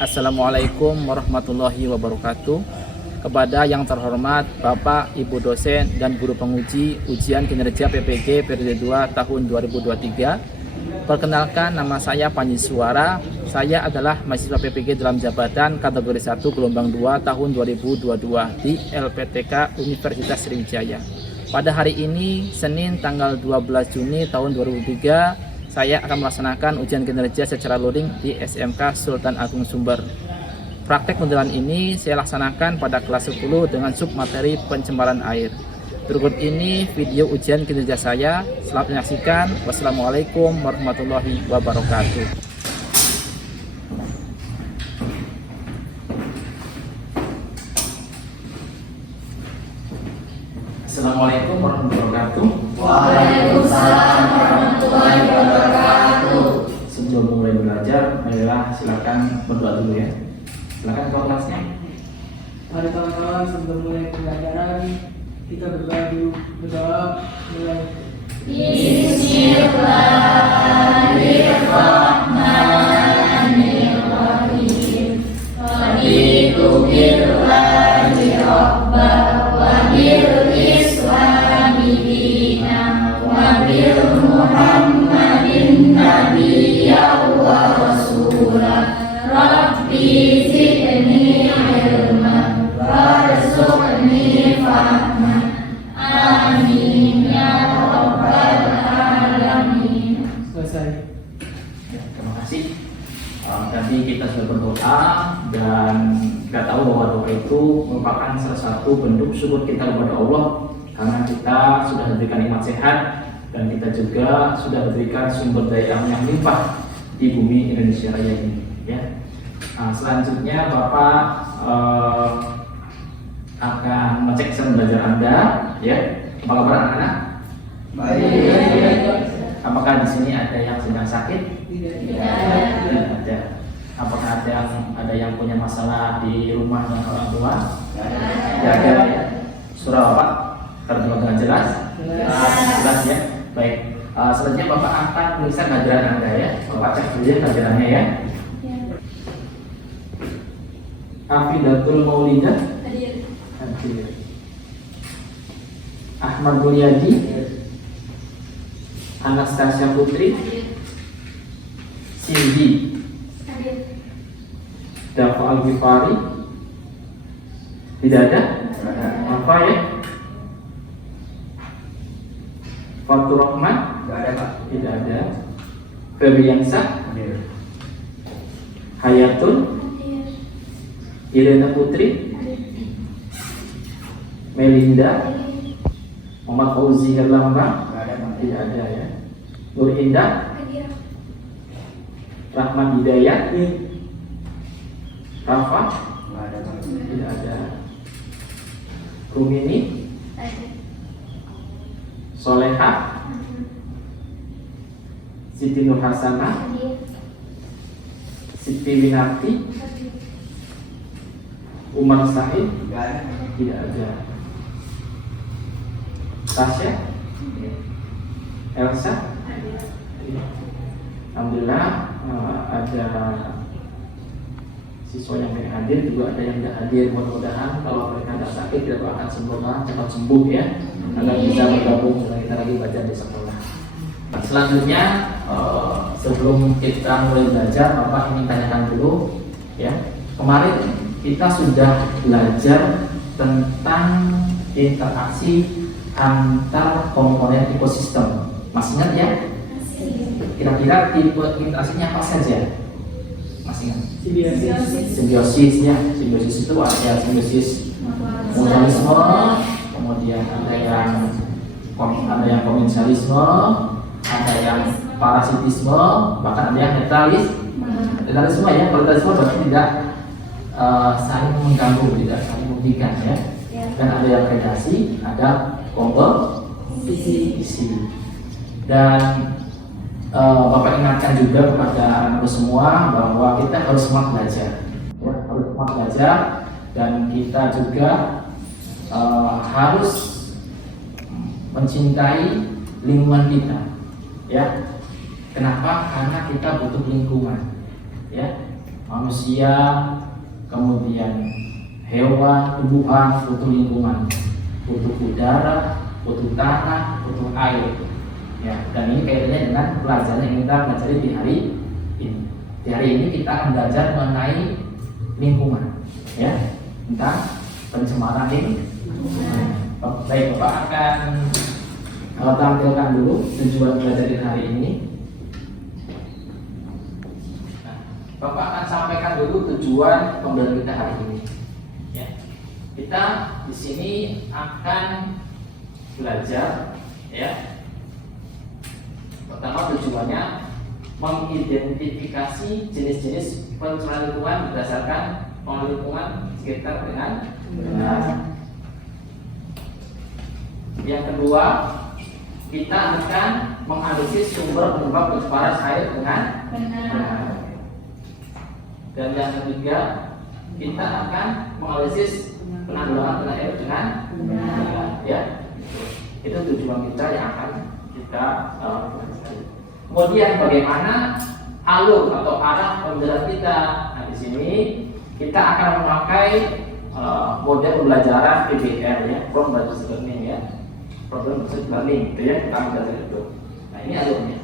Assalamualaikum warahmatullahi wabarakatuh. Kepada yang terhormat Bapak, Ibu dosen, dan guru penguji ujian kinerja PPG periode 2 tahun 2023. Perkenalkan, nama saya Panji Suara. Saya adalah mahasiswa PPG dalam jabatan kategori 1 gelombang 2 tahun 2022 di LPTK Universitas Sriwijaya. Pada hari ini, Senin tanggal 12 Juni tahun 2023, saya akan melaksanakan ujian kinerja secara luring di SMK Sultan Agung Sumber. Praktek modelan ini saya laksanakan pada kelas 10 dengan submateri pencemaran air. Berikut ini video ujian kinerja saya. Selamat menyaksikan. Wassalamualaikum warahmatullahi wabarakatuh. Assalamualaikum warahmatullahi wabarakatuh. Waalaikumsalam warahmatullahi wabarakatuh. Sebelum mulai belajar, marilah silakan berdoa dulu ya. Silakan ketua kelasnya. Mari kawan-kawan, sebelum mulai pembelajaran kita berdoa mulai. Bismillahirrahmanirrahim. Raditu billahi rabbah wa bil islami dinan wa bil muhammadin nabiyyan wa rasulah. Rabbi zidni ilman warzuqni fahman. Amin ya rabbal alamin. Selesai. Ya, terima kasih. Tadi kita sudah berdoa dan kita tahu bahwa doa itu merupakan salah satu bentuk syukur kita kepada Allah karena kita sudah diberikan nikmat sehat dan kita juga sudah diberikan sumber daya alam yang limpah di bumi Indonesia Raya ini. Ya. Selanjutnya Bapak akan mengecek sistem belajar Anda. Ya. Apa kabar anak-anak? Baik. Apakah di sini ada yang sedang sakit? Tidak ada. Apakah ada yang punya masalah di rumah dengan orang tua? Tidak ada. Ya. Surah Bapak terjemah dengan jelas? Jelas ya. Baik. Selanjutnya Bapak akan tulisan pelajaran Anda ya. Bapak cek dulu ya pelajarannya ya. Afidatul Maulidah hadir. Ahmad Mulyadi, Anastasia Putri, Cindy, Dafa Al-Ghifari, tidak ada. Apa ya? Fatur Rahman, tidak ada. Febriansa, Hayatun, Irena Putri, Melinda, Muhammad Fauzi Herlambang, tidak ada ya. Nur Indah, Rahmat Hidayat, Rafa, tidak ada. Rumini, Soleha, Siti Nur Hasanah, Siti Winarti, Umar Said, tidak ada. Tasya, Elsa, alhamdulillah ada siswa yang pengen hadir, juga ada yang tidak hadir. Mudah-mudahan kalau mereka tidak sakit kita akan cepat sembuh ya, agar bisa bergabung dengan kita lagi belajar di sekolah. Nah, selanjutnya sebelum kita mulai belajar, Bapak ingin tanyakan dulu ya. Kemarin kita sudah belajar tentang interaksi antar komponen ekosistem. Masih ingat ya? Kira-kira tipe interaksinya apa saja? Masih ingat? Simbiosis ya. Simbiosis itu ada simbiosis mutualisme, kemudian ada yang komensalisme, ada yang parasitisme, bahkan ada yang netralisme ya. Netralisme berarti tidak saling mengganggu, tidak saling merugikan ya. Dan ada yang predasi, ada kompetisi. Dan Bapak ingatkan juga kepada anak semua bahwa kita harus semangat belajar, ya, harus semangat belajar, dan kita juga harus mencintai lingkungan kita, ya. Kenapa? Karena kita butuh lingkungan, ya. manusia, kemudian hewan, tumbuhan, butuh lingkungan, butuh udara, butuh tanah, butuh air. Ya, dan ini kaitannya dengan pelajaran yang kita pelajari di hari ini. Di hari ini kita akan belajar mengenai lingkungan, ya, tentang pencemaran lingkungan. Baik, Bapak akan tampilkan dulu tujuan belajar di hari ini. Nah, Bapak akan sampaikan dulu tujuan pembelajaran kita hari ini. Ya, kita di sini akan belajar, ya. Pertama tujuannya mengidentifikasi jenis-jenis pencemaran lingkungan berdasarkan pengelolaan lingkungan sekitar dengan benar. Yang kedua, kita akan menganalisis sumber penyebab pencemaran air dengan benar. Dan yang ketiga, kita akan menganalisis penanggulangan air dengan benar. Ya, itu tujuan kita yang akan kita kemudian bagaimana alur atau arah pembelajaran kita. Nah, di sini kita akan memakai model pembelajaran PBL, ya, Problem Based Learning, ya, Problem Based Learning, itu ya, kita akan belajar itu. Nah, ini alurnya.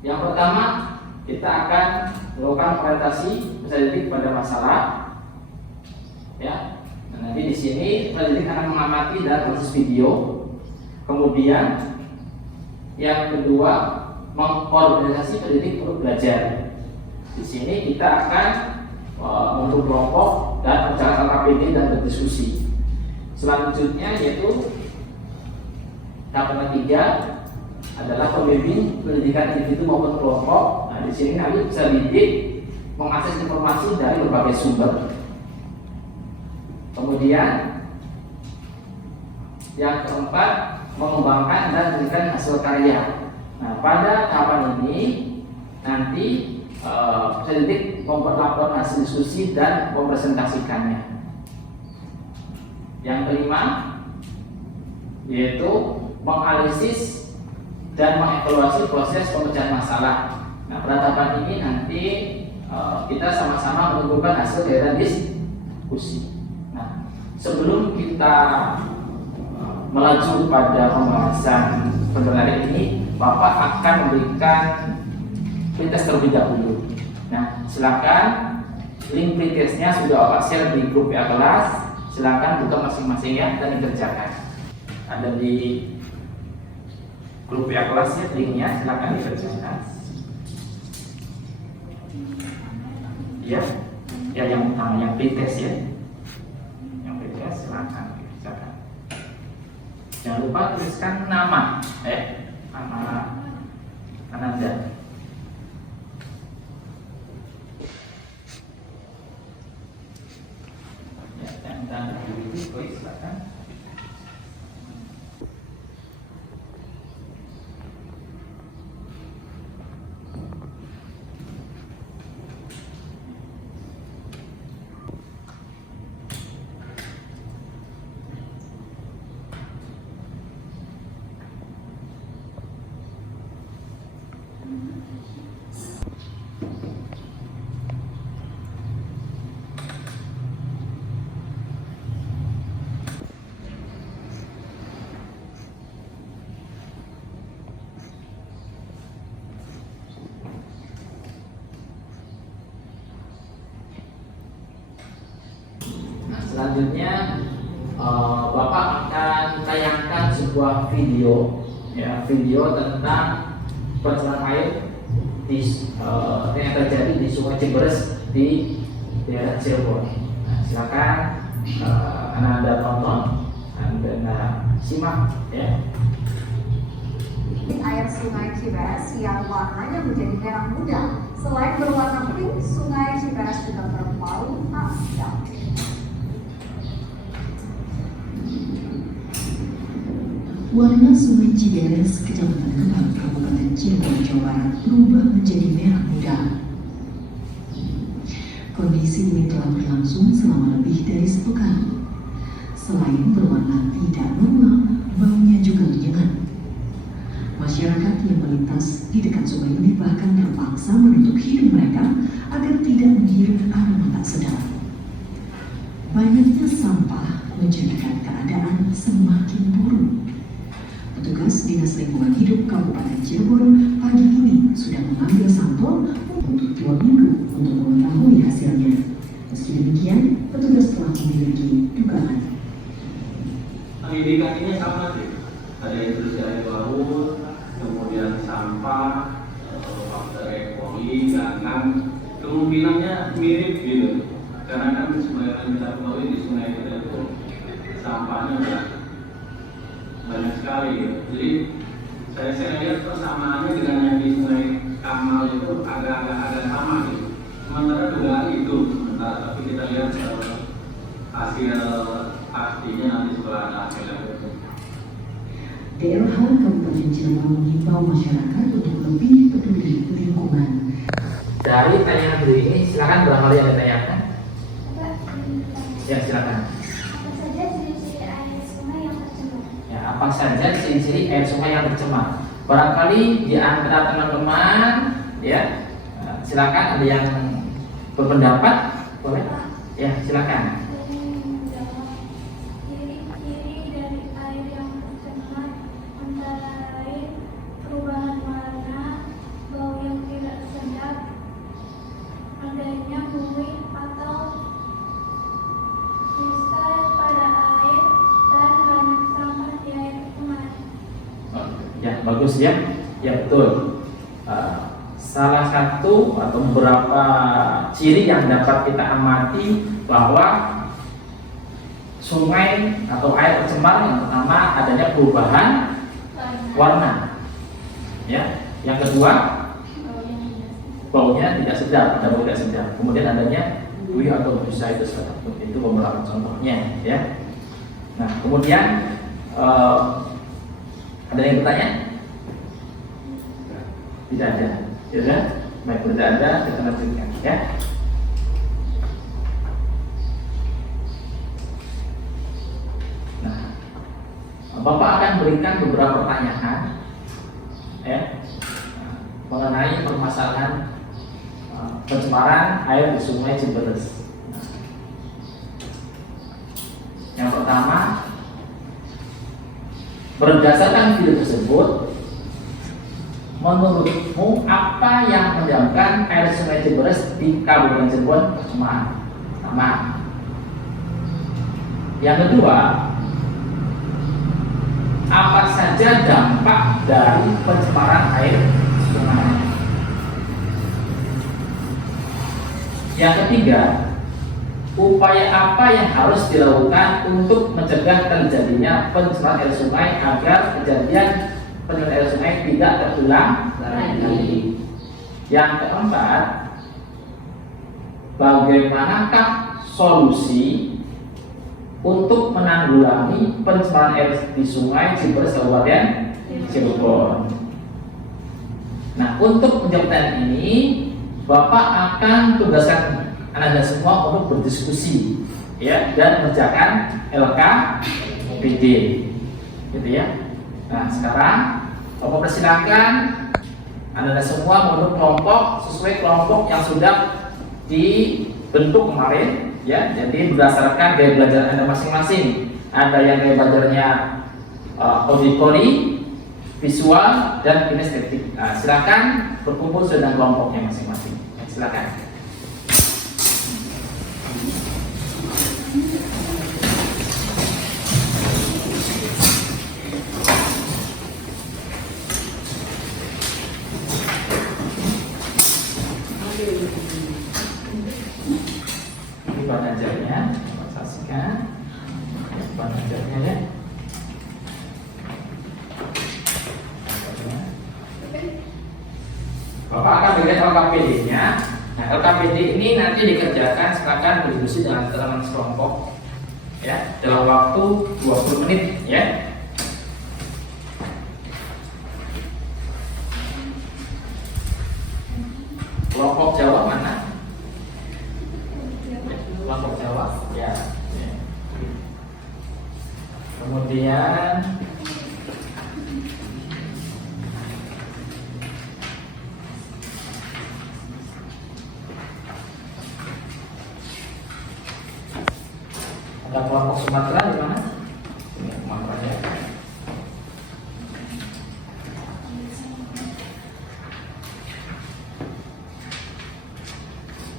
Yang pertama, kita akan melakukan orientasi peserta pada masalah, ya. Nah, nanti di sini pendidik akan mengamati dan proses video. Kemudian yang kedua, mengorganisasi pendidik untuk belajar. Di sini kita akan membentuk kelompok dan berbicara KPD dan berdiskusi. Selanjutnya yaitu tahap ketiga adalah pembimbing pendidikan individu maupun kelompok. Nah, di sini nanti bisa didik mengakses informasi dari berbagai sumber. Kemudian yang keempat, mengembangkan dan memberikan hasil karya. Nah, pada tahapan ini nanti pendidik membuat laporan hasil diskusi dan mempresentasikannya. Yang kelima yaitu menganalisis dan mengevaluasi proses pemecahan masalah. Nah, pada tahapan ini nanti kita sama-sama menentukan hasil dari diskusi. Nah, sebelum kita melaju pada pembahasan pembelajaran ini, Bapak akan memberikan pretest terlebih dahulu. Nah, silakan link pretestnya sudah Bapak share di grup PA kelas. Silakan buka masing-masing, ya, dan dikerjakan. Ada di grup PA kelasnya linknya, silakan dikerjakan. Ya, ya, yang utama yang pretest, ya, yang pretest silakan. Jangan lupa tuliskan nama, nama Ananda. Ya, dan silakan. Selanjutnya Bapak akan tayangkan sebuah video, ya, video tentang pencemaran air yang terjadi di Sungai Ciberes di daerah Cirebon. Nah, silakan Anda tonton, Anda simak, ya. Air Sungai Ciberes yang warnanya menjadi merah muda. Selain berwarna pink, Sungai Ciberes juga berbau asam. Warna Sungai Ciberes, Kecamatan Kemang, Kabupaten Cirebon, Jawa Barat berubah menjadi merah muda. Kondisi ini telah berlangsung selama lebih dari sepekan. Selain berwarna tidak normal, baunya juga menyengat. Masyarakat yang melintas melintas di dekat sungai ini bahkan terpaksa menutup hidung mereka agar tidak menghirup aroma tak sedap. Banyaknya sampah menjadikan keadaan semakin buruk. Petugas Dinas Lingkungan Hidup Kabupaten Cirebon pagi ini sudah mengambil sampel untuk 2 minggu untuk mengetahui hasilnya. Meski demikian, petugas telah memiliki dugaan. Indikasinya sama sih, ada intrusi air laut, kemudian sampah, faktor ekologi, gangan, kemungkinannya mirip gitu. Karena kan sungai yang kita ketahui di sungai kita itu sampahnya udah banyak sekali gitu. Jadi saya lihat persamaannya dengan yang di sungai Kamal itu agak sama gitu. Sementara dugaan itu sementara, tapi kita lihat hasil pastinya nanti setelah ada hasilnya. DLH Kabupaten Cirebon mengimbau masyarakat untuk lebih peduli lingkungan. Dari tayangan video ini silakan barangkali yang ditanyakan. Ya silakan. Ya, apa saja ciri-ciri air sungai yang tercemar? Barangkali di antara teman-teman ya, silakan ada yang berpendapat, boleh? Ya silakan. Ciri-ciri dari air yang tercemar antara lain perubahan warna, bau yang tidak sedap, adanya buih atau kristal pada air, dan banyak sampah di air sungai. Ya bagus ya, ya betul. Salah satu atau beberapa ciri yang dapat kita amati bahwa sungai atau air tercemar yang pertama adanya perubahan warna, ya. Yang kedua baunya tidak sedap, ada bau tidak sedap. Kemudian adanya buih atau busa itu beberapa contohnya, ya. Nah kemudian ada yang bertanya? Tidak ada. Ya, baik, tidak ada, kita lanjutkan ya. Nah, Bapak akan berikan beberapa pertanyaan ya mengenai permasalahan pencemaran air di Sungai Ciberes. Yang pertama, berdasarkan video tersebut, menurutmu apa yang menyebabkan air Sungai Ciberes di Kabupaten Cirebon tercemar? Pertama. Yang kedua, apa saja dampak dari pencemaran air sungai? Yang ketiga, upaya apa yang harus dilakukan untuk mencegah terjadinya pencemaran air sungai agar kejadian pencemaran air sungai tidak terulang lagi. Yang keempat, bagaimanakah solusi untuk menanggulangi pencemaran air di Sungai Ciberes Kabupaten Cirebon? Nah, untuk menjawab pertanyaan ini, Bapak akan tugaskan Anda semua untuk berdiskusi, ya, dan mengerjakan LKPD, gitu ya. Nah, sekarang Bapak persilakan Anda semua membentuk kelompok sesuai kelompok yang sudah dibentuk kemarin, ya. Jadi berdasarkan gaya belajar Anda masing-masing. Ada yang gaya belajarnya auditory, visual, dan kinestetik. Nah, silakan berkumpul dengan kelompoknya masing-masing. Silakan. Ini bahan ajarnya, saksikan bahan ajarnya ya. Bapak akan berikan LKPD-nya. Nah, LKPD ini nanti dikerjakan silakan berdiskusi dengan teman-teman sekelompok, ya, dalam waktu 20 menit, ya. Kelompok Jawa mana? Kelompok Jawa, ya. Kemudian Ada kelompok Sumatera di mana? Ini Sumatera ya.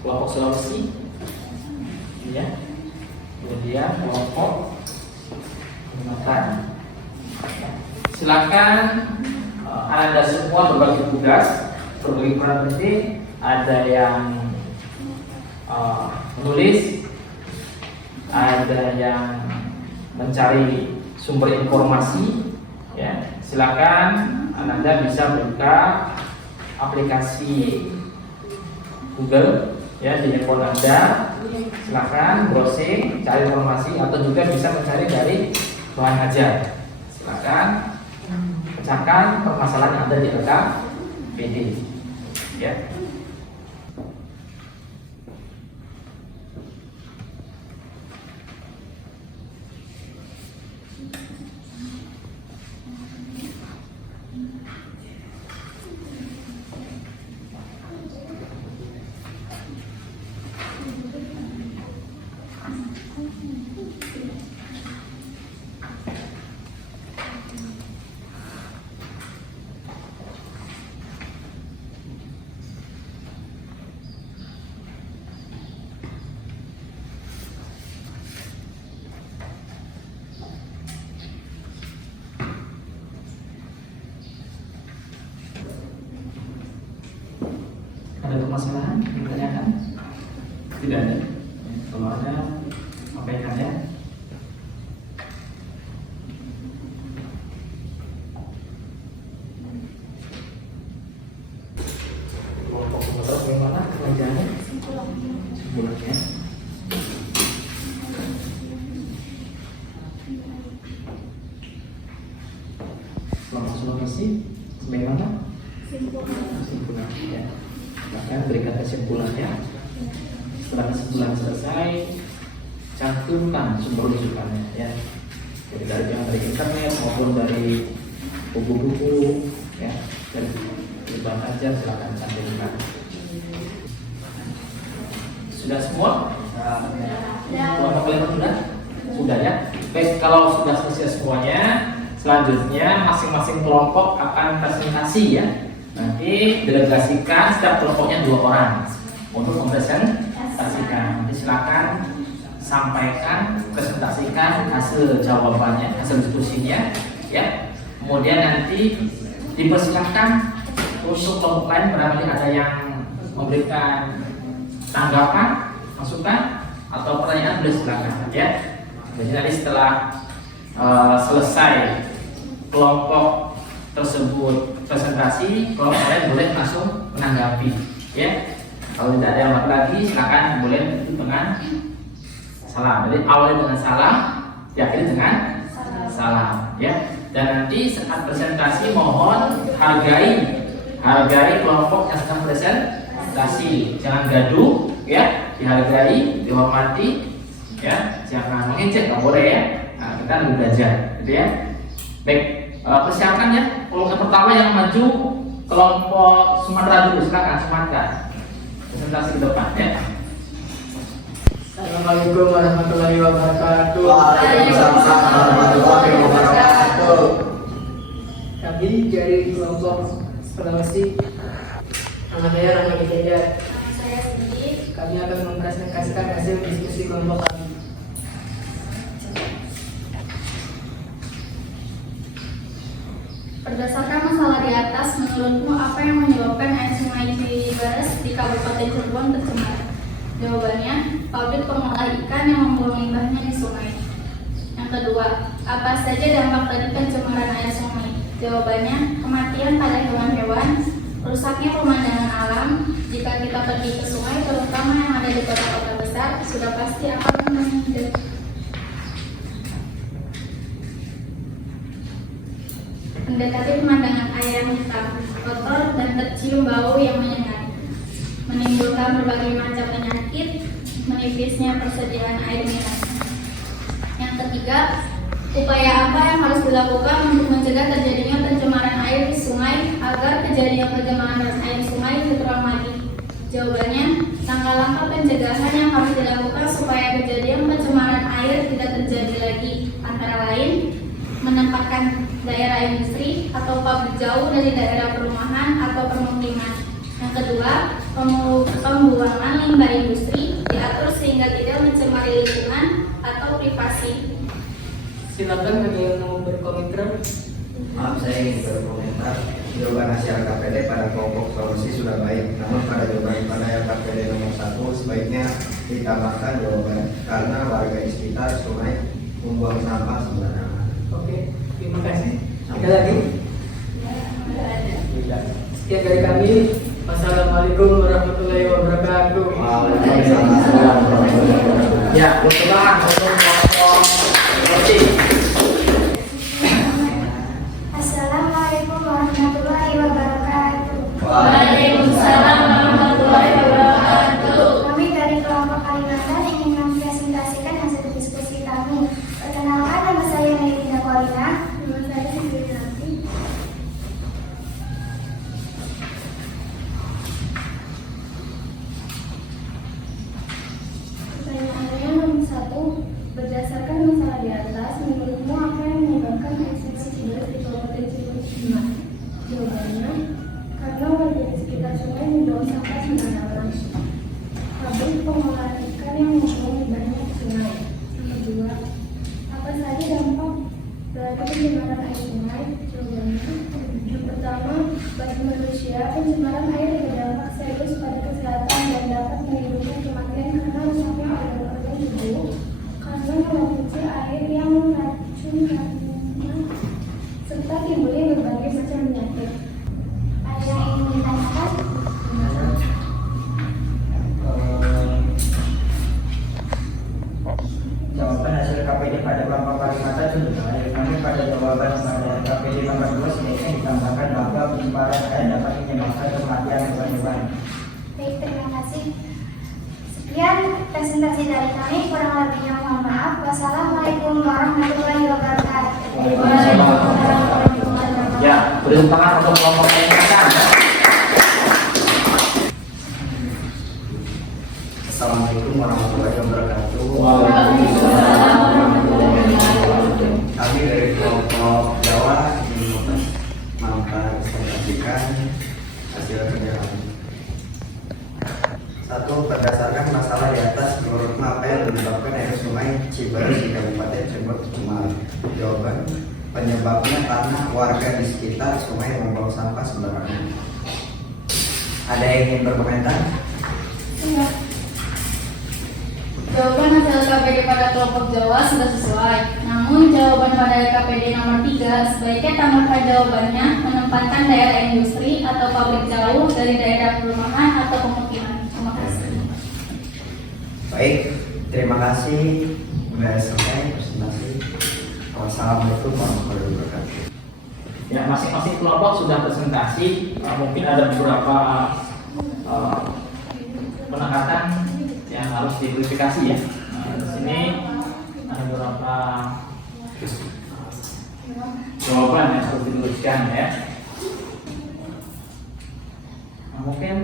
Kelompok Sulawesi, ya. Kemudian kelompok Kalimantan. Silakan Anda semua berbagi tugas, berbagi peran penting. Ada yang menulis, ada yang mencari sumber informasi. Ya, silakan Anda bisa buka aplikasi Google ya di handphone Anda. Silakan browsing, cari informasi, atau juga bisa mencari dari bahan ajar. Silakan pecahkan permasalahan yang ada di LKPD. Ya. Ada permasalahan yang ditanyakan? Tidak ada. Kalau ada, sampaikan ya. Kelompok Sumatera bagaimana pengajarannya? Sebulan ya. Kelompok Sulawesi bagaimana? Kesimpulan ya. Bahkan berikan kesimpulannya. Setelah kesimpulan selesai, cantumkan sumber rujukannya ya. Jadi dari internet maupun dari buku-buku ya, dan bahan ajar silakan cantumkan. Sudah semua? Kelompok kalian sudah? Sudah ya. Baik, kalau sudah selesai semuanya, selanjutnya masing-masing kelompok akan presentasi ya. Nanti delegasikan setiap kelompoknya 2 orang untuk mempresentasikan. Nanti silakan sampaikan, presentasikan hasil jawabannya, hasil diskusinya, ya. Kemudian nanti dipersilakan untuk kelompok lain barangkali ada yang memberikan tanggapan, masukan atau pertanyaan, boleh silakan, ya. Jadi nanti setelah selesai kelompok tersebut presentasi, kelompok lain boleh langsung menanggapi, ya. Kalau tidak ada yang lagi, silakan boleh itu dengan salam. Jadi awalnya dengan salam, diakhiri dengan salam, ya. Dan nanti saat presentasi mohon hargai kelompok yang sedang presentasi, jangan gaduh, ya. Dihargai, dihormati, ya. Jangan mengejek, nggak boleh ya. Nah, kita harus belajar, gitu ya. Baik. Persiapkan ya, kelompok pertama yang maju kelompok Sumatera dulu, silakan Sumatera presentasi ke depan ya. Assalamualaikum warahmatullahi wabarakatuh. Waalaikumsalam warahmatullahi wabarakatuh. Kami dari kelompok Sulawesi, nama saya Rahmat Hidayat. Saya Siti. Kami akan mempresentasikan hasil diskusi kelompok kami. Berdasarkan masalah di atas, menurutmu apa yang menyebabkan air sungai Cibares di Kabupaten Cirebon tercemar? Jawabannya, pabrik pengolah ikan yang membuang limbahnya di sungai. Yang kedua, apa saja dampak dari pencemaran air sungai? Jawabannya, kematian pada hewan-hewan, rusaknya pemandangan alam. Jika kita pergi ke sungai, terutama yang ada di kota-kota besar, sudah pasti akan menghindar. Mendekati pemandangan air yang hitam, kotor, dan tercium bau yang menyengat, menimbulkan berbagai macam penyakit, menipisnya persediaan air minum. Yang ketiga, upaya apa yang harus dilakukan untuk mencegah terjadinya pencemaran air di sungai agar kejadian pencemaran air sungai terulang lagi? Jawabannya, langkah-langkah pencegahan yang harus dilakukan supaya kejadian pencemaran air tidak terjadi lagi, antara lain menempatkan daerah industri atau pabrik jauh dari daerah perumahan atau permukiman. Yang kedua, pembuangan limbah industri diatur sehingga tidak mencemari lingkungan atau privasi. Silakan ada yang mau berkomentar. Maaf, saya ingin berkomentar. Jawaban hasil KPD pada kelompok solusi sudah baik, namun pada jawaban pada KPD nomor 1 sebaiknya ditambahkan jawaban karena warga di sekitar sungai membuang sampah sembarangan. Oke, terima kasih. Ada lagi? Sekian dari kami. Wassalamualaikum warahmatullahi wabarakatuh. Waalaikumsalam. Ya, berkenan untuk kelompok solusi. Assalamualaikum warahmatullahi wabarakatuh. Waalaikumsalam warahmatullahi wabarakatuh. Kami dari kelompok Kalimantan ingin mempresentasikan hasil diskusi kami. Perkenalkan, nama saya Melina Corina. Nama saya Siti Nanti. Pertanyaannya nomor 1. Berdasarkan masalah di atas, menurutmu apa yang menyebabkan ekspresi ciber di Kabupaten Cirebon? Jawabannya, karena warga di sekitar sungai membuang sampah sembarangan. Pabrik pengolahan ikan yang membuang limbahnya ke sungai. Yang kedua, apa saja dampak dari pencemaran air sungai? Jawabannya, yang pertama, bagi manusia, pencemaran air berdampak serius pada kesehatan dan dapat menimbulkan kematian karena rusaknya organ-organ tubuh. Karena mengonsumsi air yang meracun kandungan serta timbulnya berbagai macam penyakit. Ada yang ingin ditanyakan? Jawaban hasil KPD pada kelompok Kalimantan sudah baik. Namun pada jawaban pada KPD nomor 2 sebaiknya ditambahkan bahwa pencemaran air dapat menyebabkan kematian hewan-hewan. Baik, terima kasih. Sekian presentasi dari kami, kurang lebihnya mohon maaf. Wassalamualaikum warahmatullahi wabarakatuh. Ya, beri tangan untuk kelompok Kalimantan. Assalamualaikum warahmatullahi wabarakatuh. Kami dari kelompok Jawa ingin mempresentasikan hasil kerja kami. 1. Berdasarkan masalah di atas, menurut apa yang menyebabkan air sungai Ciberus di Kabupaten Cirebon tercemar? Jawaban, penyebabnya karena warga di sekitar sungai membuang sampah sembarangan. Ada yang ingin berkomentar? Jawaban hasil KPD pada kelompok Jawa sudah sesuai. Namun jawaban pada KPD nomor 3 sebaiknya tambahkan jawabannya menempatkan daerah industri atau pabrik jauh dari daerah perumahan atau pemukiman. Terima kasih. Baik, terima kasih. Sudah selesai presentasi. Wassalamualaikum warahmatullahi wabarakatuh. Ya, masing-masing kelompok sudah presentasi. Mungkin ada beberapa penekatan yang harus diverifikasi ya. Di sini ada beberapa jawaban yang harus dituliskan ya. Mungkin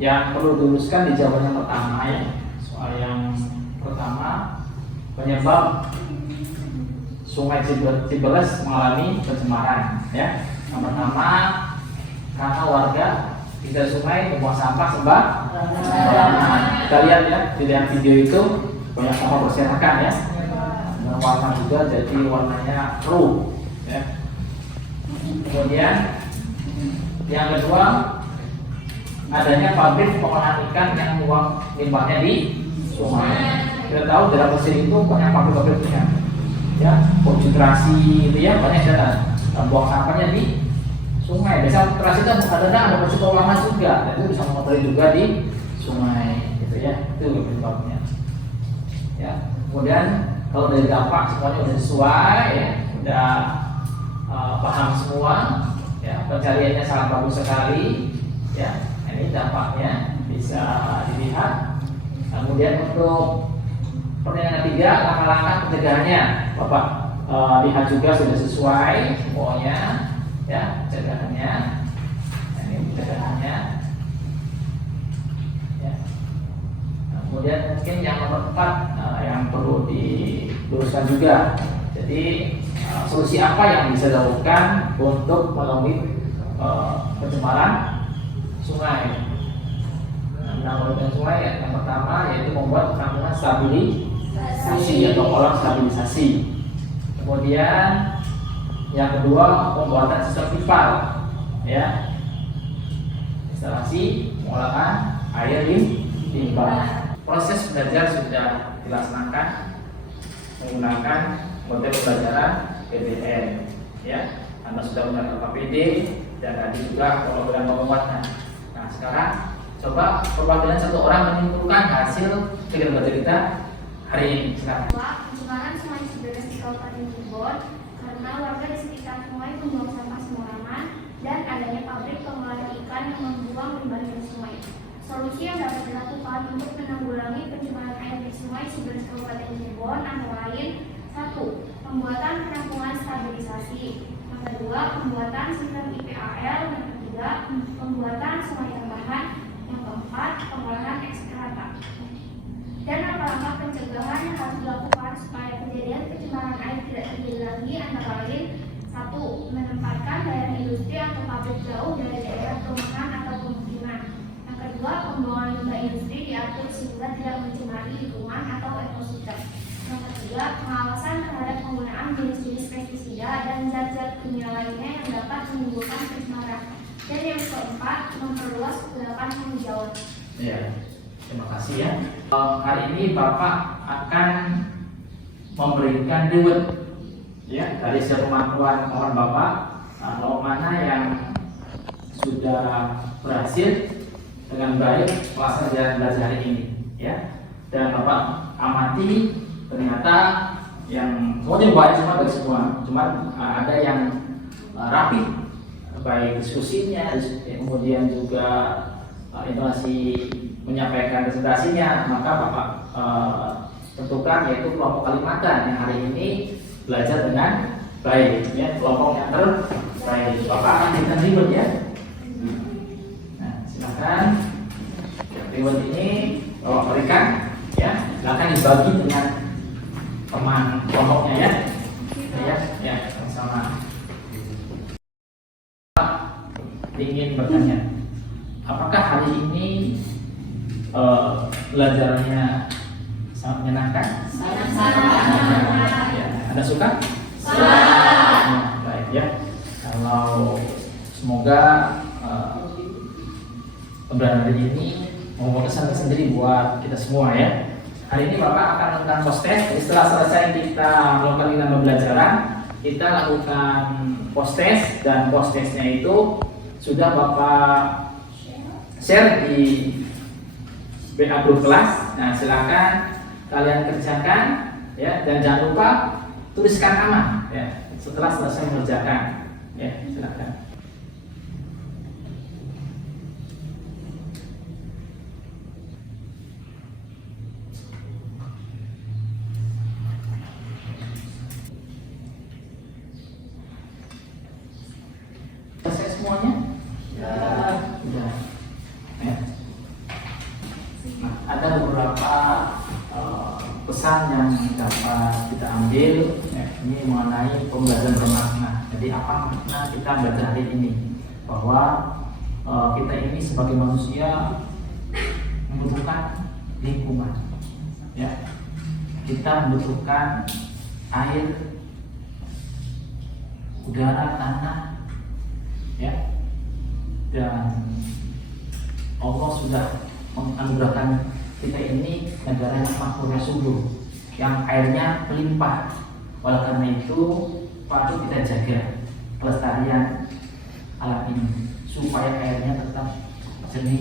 yang perlu diluruskan di jawaban yang pertama ya. Soal yang pertama, penyebab Sungai Cibeles mengalami pencemaran ya. Yang pertama, karena warga di sungai membuang sampah sembarangan. Kita lihat ya, di dalam video itu banyak sampah berserakan ya. Dan warna juga jadi warnanya keruh ya. Kemudian yang kedua, adanya pabrik pengolahan ikan yang membuang limbahnya di sungai. Kita tahu dalam Mesir itu banyak pabrik-pabriknya ya, konsentrasi itu ya, banyak dan buang sampahnya di sungai. Biasanya konsentrasi itu kadang-kadang ada proses pengolahan juga, dan itu bisa mengotori juga di sungai gitu ya. Itu penyebabnya ya. Kemudian kalau dari dampak semuanya sudah sesuai ya, sudah paham semua ya, pencariannya sangat bagus sekali ya. Ini dampaknya bisa dilihat. Kemudian untuk pertanyaan ketiga, langkah-langkah pencegahannya, Bapak lihat juga sudah sesuai semuanya ya, pencegahannya. Ini pencegahannya ya. Kemudian mungkin yang nomor 4 yang perlu di luruskan juga. Jadi solusi apa yang bisa dilakukan untuk mengurangi pencemaran sungai? Menanggulangi sungai yang pertama yaitu membuat penampungan stabilisasi atau kolam stabilisasi. Kemudian yang kedua pembuatan sistem pipa, ya, instalasi pengolahan air limbah. Proses belajar sudah dilaksanakan menggunakan model pembelajaran PBN, ya. Anda sudah menggunakan KPD dan tadi juga pengolahan penguatan. Nah, sekarang coba perwakilan satu orang menyimpulkan hasil kegiatan belajar kita hari ini. Silakan. Pencemaran sungai Ciberes di Kabupaten Cirebon karena warga di sekitar sungai membuang sampah sembarangan dan adanya pabrik pengolahan ikan yang membuang limbahnya ke sungai. Solusi yang dapat dilakukan untuk menanggulangi pencemaran air di sungai Ciberes Kabupaten Cirebon antara lain: 1. Pembuatan penampungan stabilisasi. Yang kedua, pembuatan sistem IPAL. Yang ketiga, pembuatan sungai tambahan. Yang keempat, pengolahan ekstrata. Dan langkah-langkah pencegahan yang harus dilakukan supaya kejadian pencemaran air tidak terjadi lagi antara lain: 1. Menempatkan daerah industri atau pabrik jauh dari daerah perumahan atau pemukiman. Yang kedua, pembuangan limbah industri diatur sehingga tidak mencemari lingkungan atau ekosistem. Yang ketiga, pengawasan terhadap penggunaan jenis-jenis pestisida dan zat-zat kimia lainnya yang dapat menimbulkan pencemaran. Dan yang keempat, memperluas kegelapan tanggung jawab. Ya, terima kasih ya. Hari ini Bapak akan memberikan reward, ya, dari setiap kemampuan kawan Bapak, mana yang sudah berhasil dengan baik pelaksanaan belajar hari ini, ya. Dan Bapak amati ternyata yang semuanya baik semua dari semua, cuma ada yang rapi, baik diskusinya, kemudian juga intonasi menyampaikan presentasinya, maka Bapak tentukan yaitu kelompok Kalimantan yang hari ini belajar dengan baik, ya, kelompok yang terbaik. Bapak akan berikan reward, ya. Nah, silakan reward ini Bapak berikan, ya. Silakan dibagi dengan teman kelompoknya, ya, ya, sama-sama. Ingin bertanya, apakah hari ini belajarnya sangat menyenangkan? Ya, Anda suka? Nah, baik ya. Kalau semoga pembelajaran hari ini membawa kesan tersendiri buat kita semua, ya. Hari ini Bapak akan melakukan post-test. Setelah selesai kita melakukan pembelajaran, kita lakukan post-test, dan post-testnya itu sudah Bapak share di WA grup kelas. Nah, silakan kalian kerjakan, ya, dan jangan lupa tuliskan nama, ya, setelah selesai mengerjakan, ya, silakan. Selesai semuanya? Ya. Sudah. Ya. Nah, ada beberapa pesan yang dapat kita ambil, ya, ini mengenai pembelajaran bermakna. Jadi apa makna kita belajar hari ini? Bahwa kita ini sebagai manusia membutuhkan lingkungan, ya. Kita membutuhkan air, udara, tanah, ya. Dan Allah sudah menganugerahkan kita ini negara yang makmur subur, yang airnya melimpah. Oleh karena itu patut kita jaga kelestarian alam ini supaya airnya tetap jernih,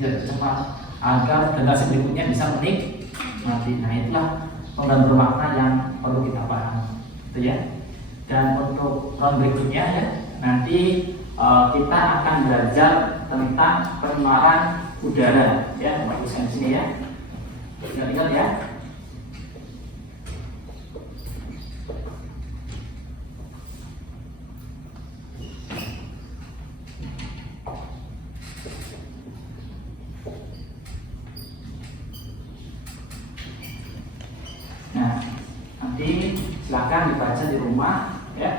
tidak tercemar, agar generasi berikutnya bisa menikmati. Nah, itulah pembelajaran bermakna yang perlu kita paham, gitu ya. Dan untuk tahun berikutnya, ya, nanti kita akan belajar tentang pencemaran udara, ya. Tuliskan di sini, ya. Ingat-ingat, ya. Nah, nanti silakan dibaca di rumah ya.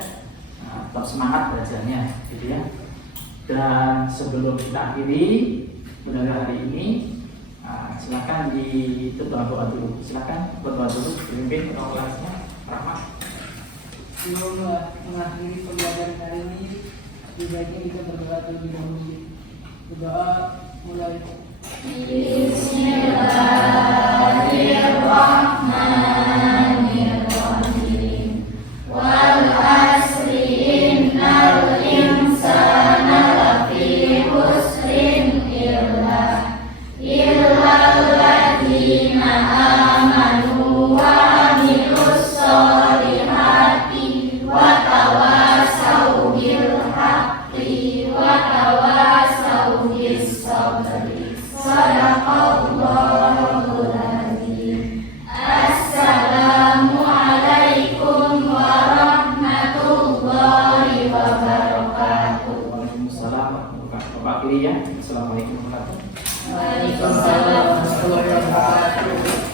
Nah, tetap semangat belajarnya gitu ya. Dan sebelum kita akhiri pada hari ini, silakan berdoa dulu. Silakan berdoa dulu, pimpin ketua kelasnya, Rahmat. Sebelum mengakhiri pembelajaran hari ini, sebaiknya kita berdoa terlebih dahulu. Berdoa mulai. Bismillahirrahmanirrahim. Wal asri innal insana lafi khusrin illa alladzina amanu wa amilus solihati wa tawasau bil haqqi wa tawasau bis sabri. Sadaqallahul adzim. Assalamualaikum warahmatullahi wabarakatuh. Waalaikumsalam warahmatullahi wabarakatuh. Ya, assalamualaikum warahmatullahi wabarakatuh. Waalaikumsalam warahmatullahi wabarakatuh.